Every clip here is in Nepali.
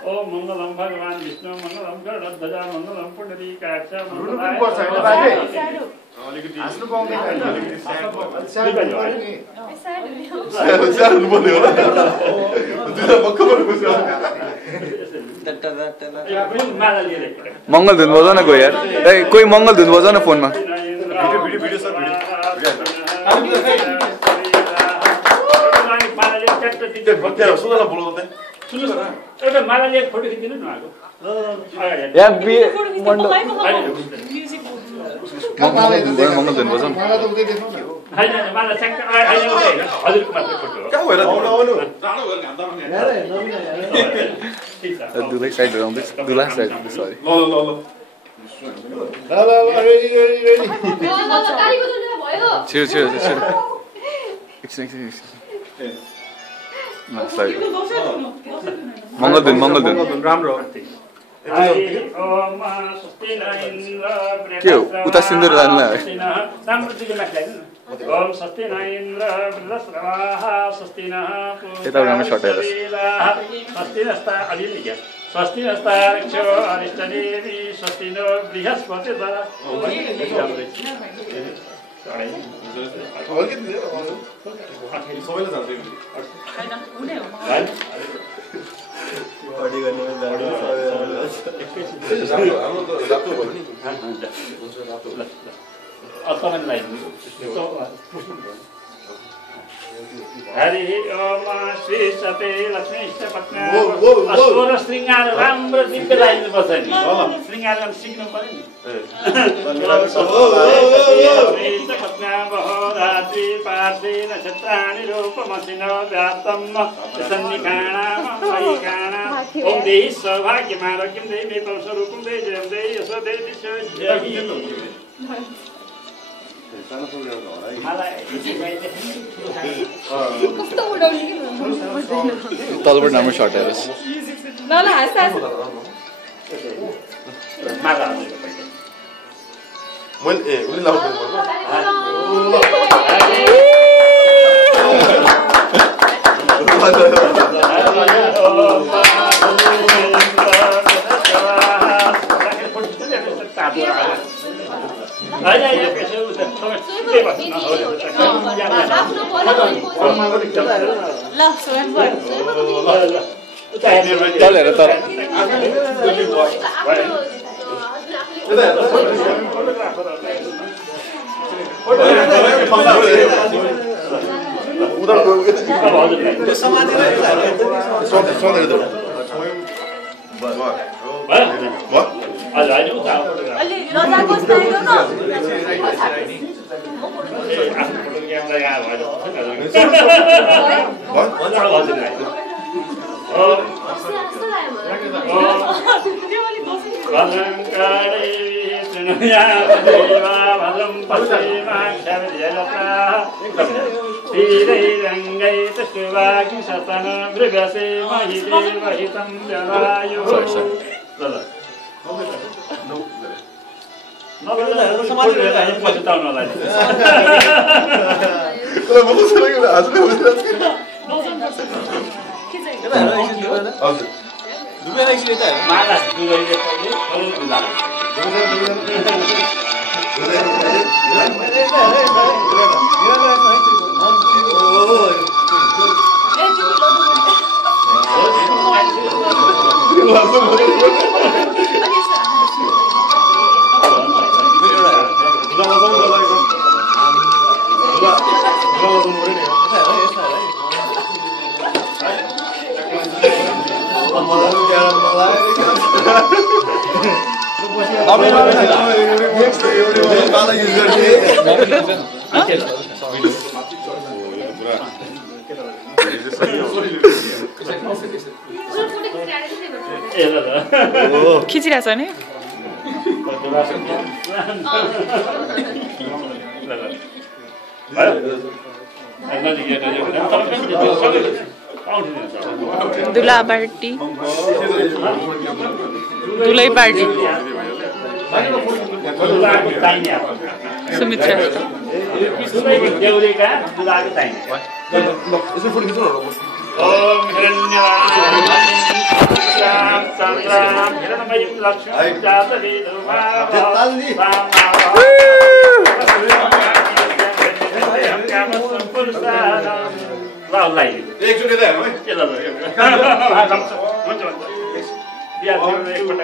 ओम मंगलम भगवान विष्णु मंगलम गरुडध्वजा मंगलम पुंडरीकाक्ष रुनु पर्छ हैन बाजे अलिकति हाँस्नु पाउँदैन हैन सानो बोल्यो होला दुईटा मक्क परेको छ माला लिएर मंगल धुन बजाउन गयो यार ए कोही मंगल धुन बजाउन फोनमा भिडियो सर भिडियो बत्या सुनाला बोलाउँदै सुन्नुस् न एउटा माला लिएर फोटो खिचिदिनु न आगो यार मंगल धुन बजाउन माला त उतै देख्नु न हैन माला ठ्याक्क हैन हजुरको मात्र फोटो हो कहाँ भएर आउनु टाढो भयो ठीक छ दुलै साइड आउँदै दुला साइड सरी ल रेडी छिर छिर छिर एकछिन मंगल धुन राम्रो के हो उता सिन्दुर लानु ओम स्वस्ति न इन्द्र वृद्धश्रवाः स्वस्ति नः यता राम्रो शट हेर्छ स्वस्ति नस्ता अलिअलि क्या स्वस्ति नस्तारक्षो अरिष्टदेवी स्वस्ति नो बृहस्पति द्वारा सबैले जान्छ हरि ओम श्री सते लक्ष्मी पत्नी अस्वर श्रृंगार राम्रो दिव्य लाइन पर्छ नि श्रृंगार गर्न सिक्नु पर्यो नि पत्नी बहोरात्रि पार्थे नक्षत्राणि रूपमसिन व्याप्तं सन्निकाणाम मयिकाणा ओम देहि सौभाग्यमारोग्यं देहि मे स्वरूपं देहि जयं देहि यशो देहि विश्वविद्याहि तलबाट राम्रो शट हेर्छ ल हाँस मैले उनी लाउनु खिचिरहेछ नि दुला पार्टी दुलै पार्टी सुमित श्रेष्ठ यसो फुल खिच्नु ओम हिरण्यवाण भद्रां हिरणमयीं लक्ष्मीं जातवेदुमावः एकचोटि त हेरौँ है के ल हुन्छ बिहा एकपल्ट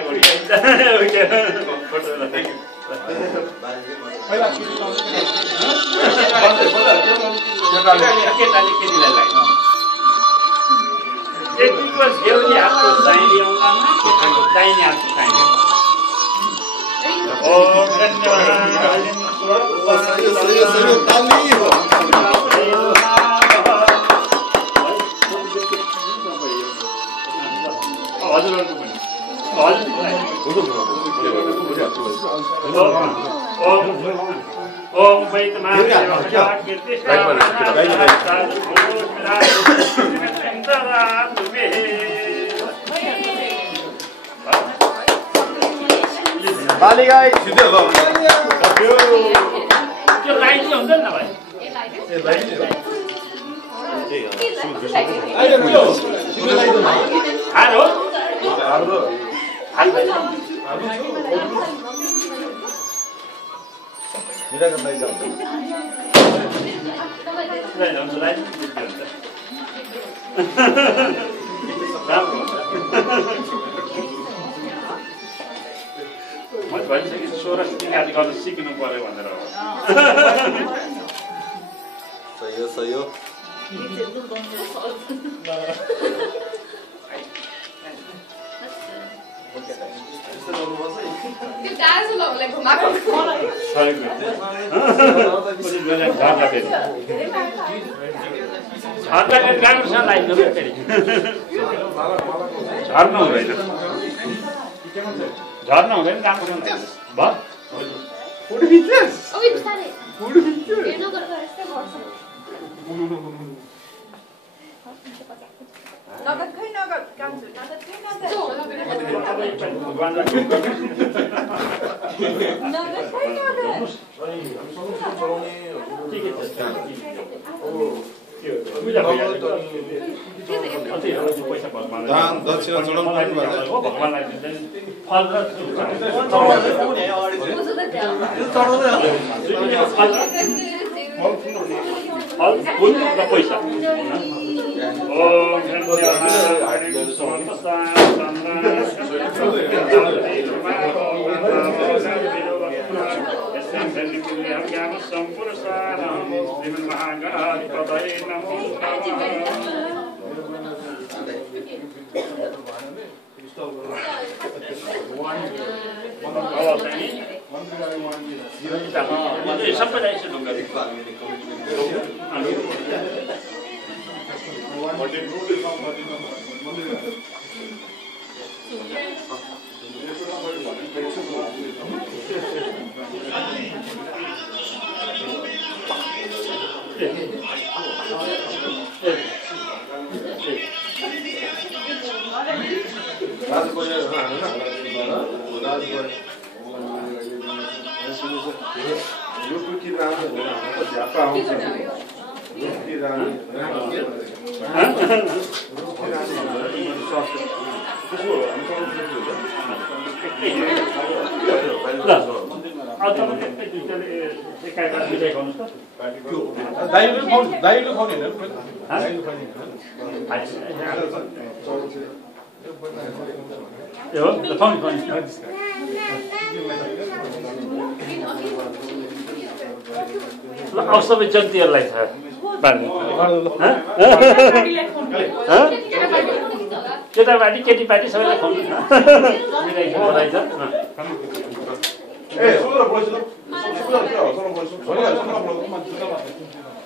केटाले केटीलाई लाग्छ केटीको देउनी हातको दाहिने औँलामा केटाको दाहिने हातको दाहिने ओम ओम बालिगाई छिटो ल त्यो लाइन चाहिँ हुँदैन न भाइ हार हो मैले भनिसकेँ 16 सिकाली गर्न सिक्नु पर्यो भनेर सही हो झर्न हुँदैन राम्रोसँग भयो नगद खै नगद कान्छु नगद खै नगद नगद खै दान दक्षिणा चढाउनु भगवानलाई फल र फल र पैसा सबैलाई यसो ढुङ्गा अब सबै जन्तीहरूलाई छ केटापाटी केटीपाटी सबैलाई खुवाउनु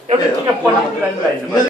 एउटा टिका पठाउनु